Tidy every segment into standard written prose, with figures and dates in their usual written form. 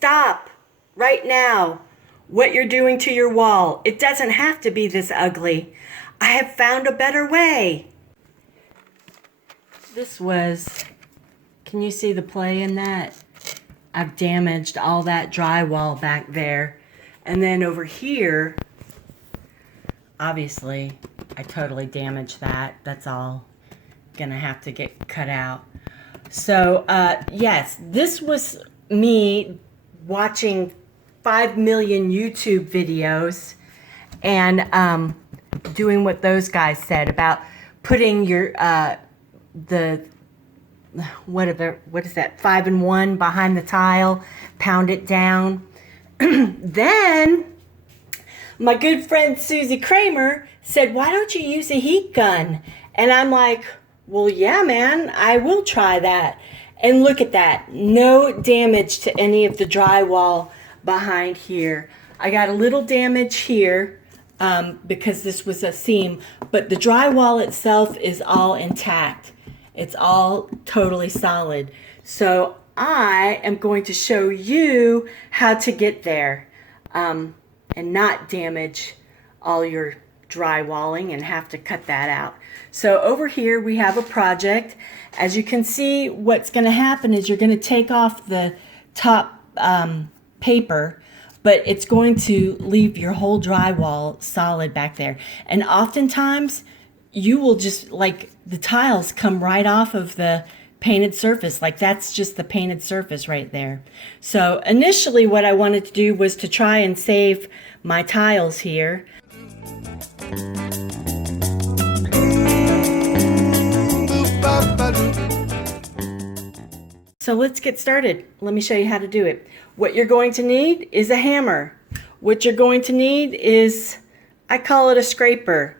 Stop right now what you're doing to your wall. It doesn't have to be this ugly. I have found a better way. This was, can you see the play in that? I've damaged all that drywall back there. And then over here, obviously, I totally damaged that. That's all gonna have to get cut out. So, yes, this was me watching 5 million YouTube videos and doing what those guys said about putting your, what is that, 5-in-1 behind the tile, pound it down. Then my good friend Susie Kramer said, why don't you use a heat gun? And I'm like, well, yeah, man, I will try that. And look at that, no damage to any of the drywall behind here. I got a little damage here because this was a seam, but the drywall itself is all intact. It's all totally solid. So I am going to show you how to get there and not damage all your drywalling and have to cut that out. So over here we have a project. As you can see, what's going to happen is you're going to take off the top paper, but it's going to leave your whole drywall solid back there. And oftentimes you will just, like, the tiles come right off of the painted surface. Like, that's just the painted surface right there. So initially what I wanted to do was to try and save my tiles here. So let's get started. Let me show you how to do it. What you're going to need is a hammer. What you're going to need is, I call it a scraper.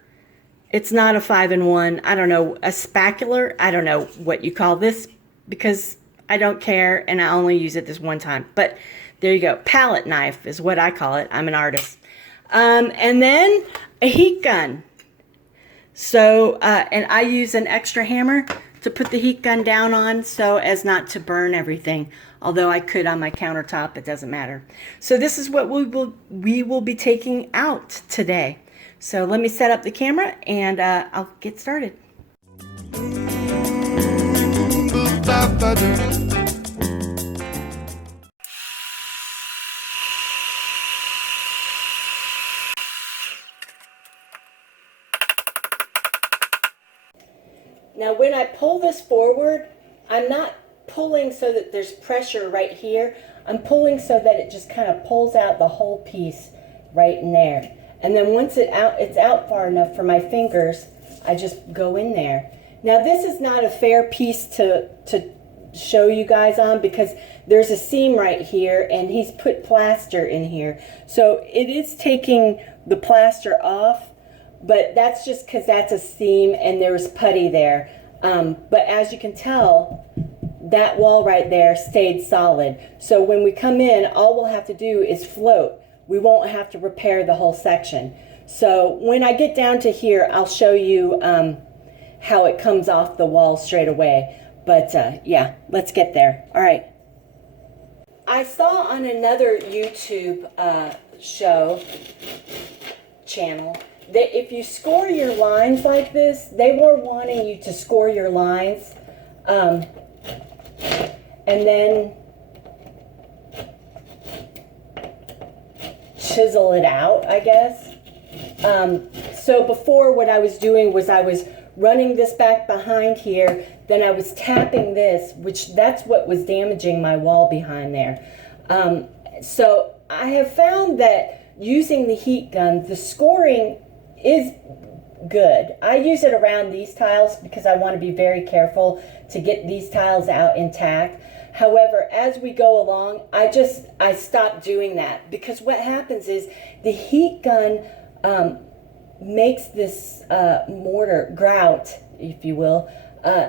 It's not a 5-in-1. I don't know, a spacular. I don't know what you call this because I don't care and I only use it this one time. But there you go. Palette knife is what I call it. I'm an artist. And then a heat gun. So, and I use an extra hammer to put the heat gun down on so as not to burn everything. Although I could on my countertop, it doesn't matter. So this is what we will be taking out today. So let me set up the camera and I'll get started. Now when I pull this forward, I'm not pulling so that there's pressure right here. I'm pulling so that it just kind of pulls out the whole piece right in there. And then once it's out far enough for my fingers, I just go in there. Now this is not a fair piece to show you guys on because there's a seam right here and he's put plaster in here. So it is taking the plaster off, but that's just because that's a seam and there's putty there. But as you can tell, that wall right there stayed solid. So when we come in, all we'll have to do is float. We won't have to repair the whole section. So when I get down to here, I'll show you how it comes off the wall straight away. But yeah, let's get there. All right. I saw on another YouTube channel, that if you score your lines like this, they were wanting you to score your lines and then chisel it out, I guess. So before, what I was doing was I was running this back behind here, then I was tapping this, which that's what was damaging my wall behind there. So I have found that using the heat gun, the scoring is good. I use it around these tiles because I want to be very careful to get these tiles out intact. However, as we go along, I stopped doing that because what happens is the heat gun makes this mortar, grout, if you will,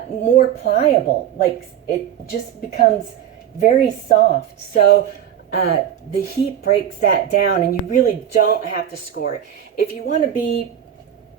more pliable. Like, it just becomes very soft. So the heat breaks that down and you really don't have to score it. If you want to be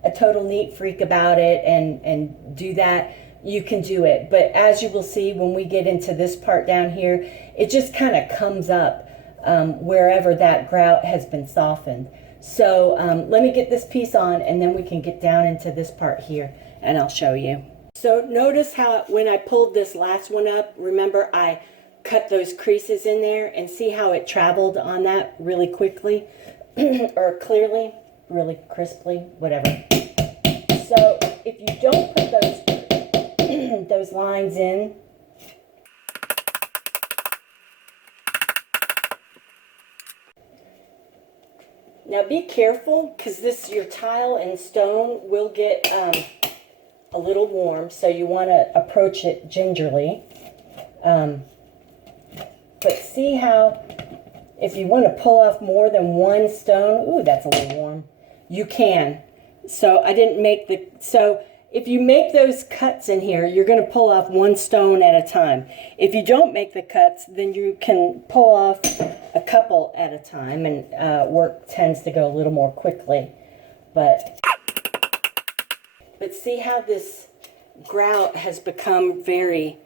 a total neat freak about it and do that, you can do it. But as you will see when we get into this part down here, it just kind of comes up wherever that grout has been softened. So let me get this piece on, and then we can get down into this part here, and I'll show you. So notice how when I pulled this last one up, remember I cut those creases in there, and see how it traveled on that really quickly, or clearly, really crisply, whatever. So if you don't put those, those lines in, now be careful, because your tile and stone will get a little warm, so you want to approach it gingerly. But see how, if you want to pull off more than one stone, ooh, that's a little warm, you can. So I didn't make so if you make those cuts in here, you're going to pull off one stone at a time. If you don't make the cuts, then you can pull off a couple at a time, and work tends to go a little more quickly. But see how this grout has become very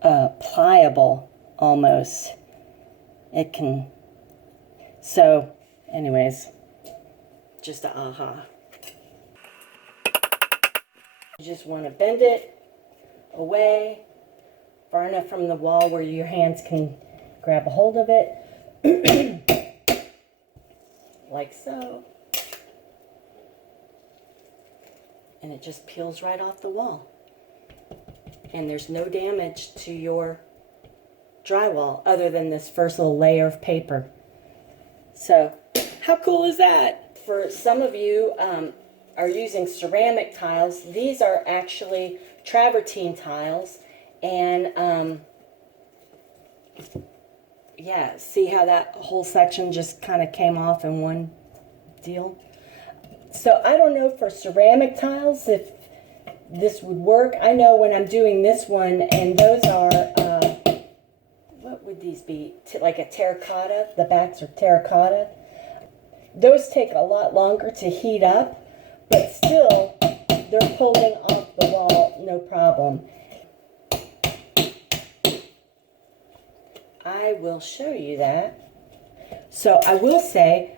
pliable almost. It can, so anyways, just a aha. You just want to bend it away far enough from the wall where your hands can grab a hold of it. Like so. And it just peels right off the wall. And there's no damage to your drywall other than this first little layer of paper. So how cool is that? For some of you are using ceramic tiles, these are actually travertine tiles, and yeah, see how that whole section just kind of came off in one deal? So I don't know for ceramic tiles if this would work. I know when I'm doing this one, and those are what would these be? Like a terracotta. The backs are terracotta. Those take a lot longer to heat up, but still they're pulling off the wall no problem. I will show you that. So I will say,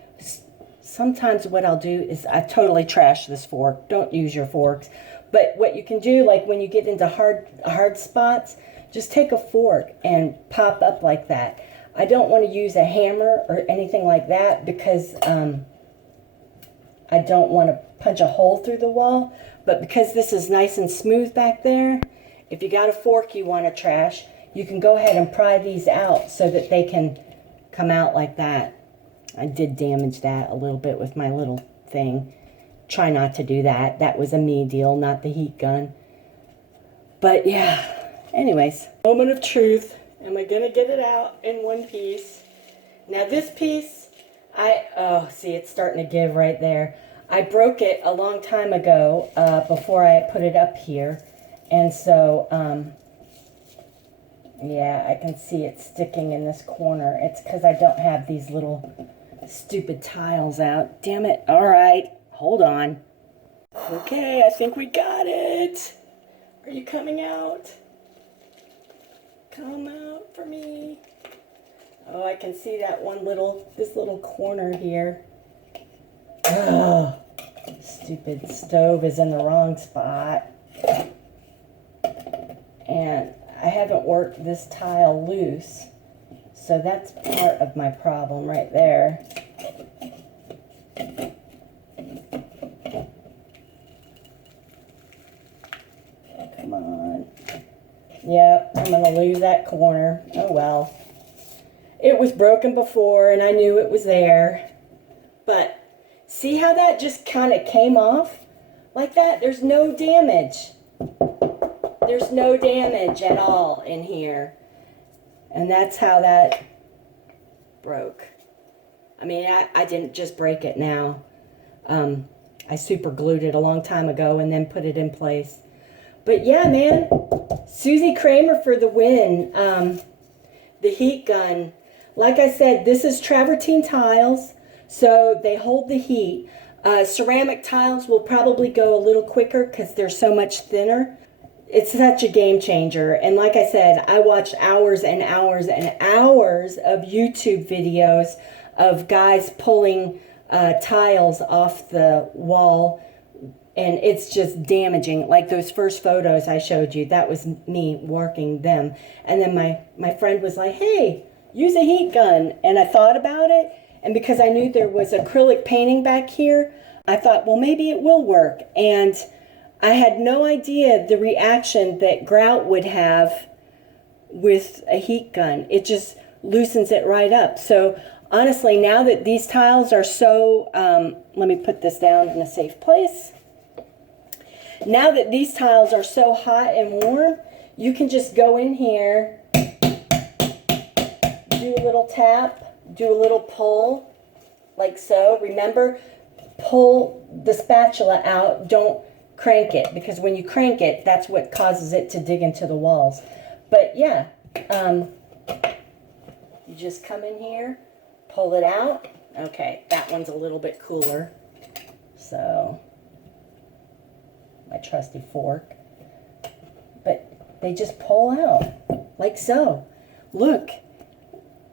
sometimes what I'll do is I totally trash this fork. Don't use your forks. But what you can do, like when you get into hard spots, just take a fork and pop up like that. I don't want to use a hammer or anything like that, because I don't want to punch a hole through the wall. But because this is nice and smooth back there, if you got a fork you want to trash, you can go ahead and pry these out so that they can come out like that. I did damage that a little bit with my little thing. Try not to do that. That was a me deal, not the heat gun. But yeah, anyways. Moment of truth. Am I gonna get it out in one piece? Now this piece, oh, see, it's starting to give right there. I broke it a long time ago before I put it up here. And so, yeah, I can see it sticking in this corner. It's because I don't have these little stupid tiles out. Damn it. All right. Hold on. Okay, I think we got it. Are you coming out? Come out for me. Oh, I can see that this little corner here. Oh, stupid stove is in the wrong spot. And I haven't worked this tile loose, so that's part of my problem right there. Come on. Yep, I'm going to lose that corner. Oh well. It was broken before and I knew it was there. But see how that just kind of came off like that? There's no damage. There's no damage at all in here. And that's how that broke. I mean, I didn't just break it now. I super glued it a long time ago and then put it in place. But yeah, man, Susie Kramer for the win. The heat gun. Like I said, this is travertine tiles, so they hold the heat. Ceramic tiles will probably go a little quicker because they're so much thinner. it's such a game changer. And like I said, I watched hours and hours and hours of YouTube videos of guys pulling tiles off the wall, and it's just damaging. Like those first photos I showed you, that was me working them. And then my friend was like, hey, use a heat gun. And I thought about it, and because I knew there was acrylic painting back here, I thought, well, maybe it will work. And I had no idea the reaction that grout would have with a heat gun. It just loosens it right up. So honestly, now that these tiles are so, let me put this down in a safe place. Now that these tiles are so hot and warm, you can just go in here, do a little tap, do a little pull, like so. Remember, pull the spatula out, don't crank it, because when you crank it, that's what causes it to dig into the walls. But yeah, you just come in here, pull it out. Okay, that one's a little bit cooler. So, my trusty fork. But they just pull out, like so. Look,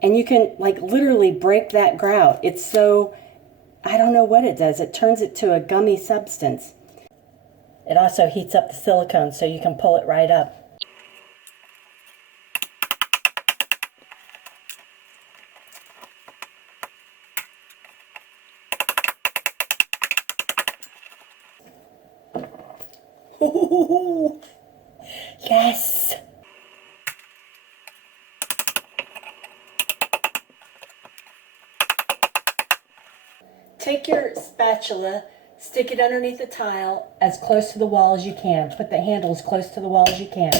and you can like literally break that grout. It's so, I don't know what it does. It turns it to a gummy substance. It also heats up the silicone so you can pull it right up. Ooh, yes! Take your spatula, stick it underneath the tile as close to the wall as you can. Put the handle as close to the wall as you can.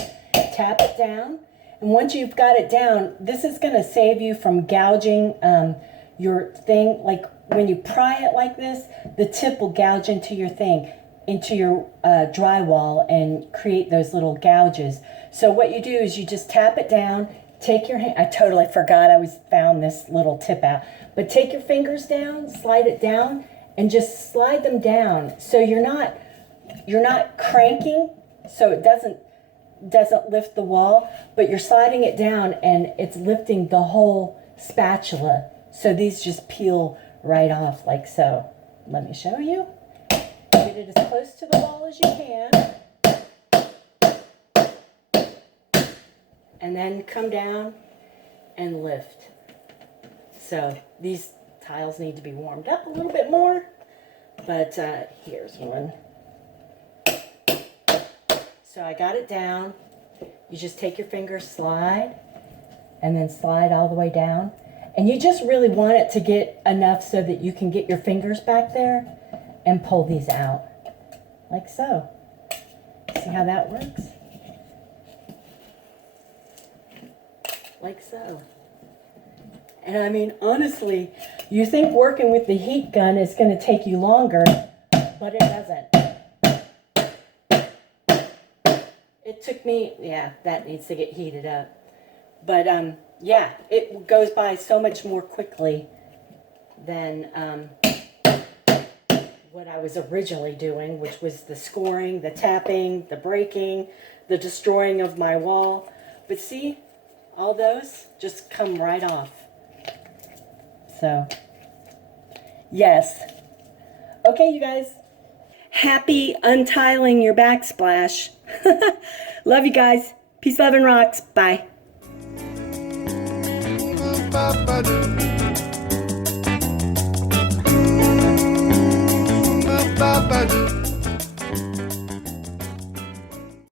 Tap it down, and once you've got it down, this is going to save you from gouging your thing. Like when you pry it like this, the tip will gouge into your thing, into your drywall, and create those little gouges. So what you do is you just tap it down, take your hand, I totally forgot I found this little tip out, but take your fingers down, slide it down, and just slide them down. So you're not cranking, so it doesn't lift the wall, but you're sliding it down and it's lifting the whole spatula. So these just peel right off like so. Let me show you. Get it as close to the wall as you can. And then come down and lift. So these tiles need to be warmed up a little bit more, but here's one. So I got it down. You just take your fingers, slide, and then slide all the way down. And you just really want it to get enough so that you can get your fingers back there and pull these out, like so. See how that works? Like so. And I mean, honestly, you think working with the heat gun is going to take you longer, but it doesn't. It took me, yeah, that needs to get heated up. But yeah, it goes by so much more quickly than what I was originally doing, which was the scoring, the tapping, the breaking, the destroying of my wall. But see, all those just come right off. So, yes. Okay, you guys. Happy untiling your backsplash. Love you guys. Peace, love, and rocks. Bye.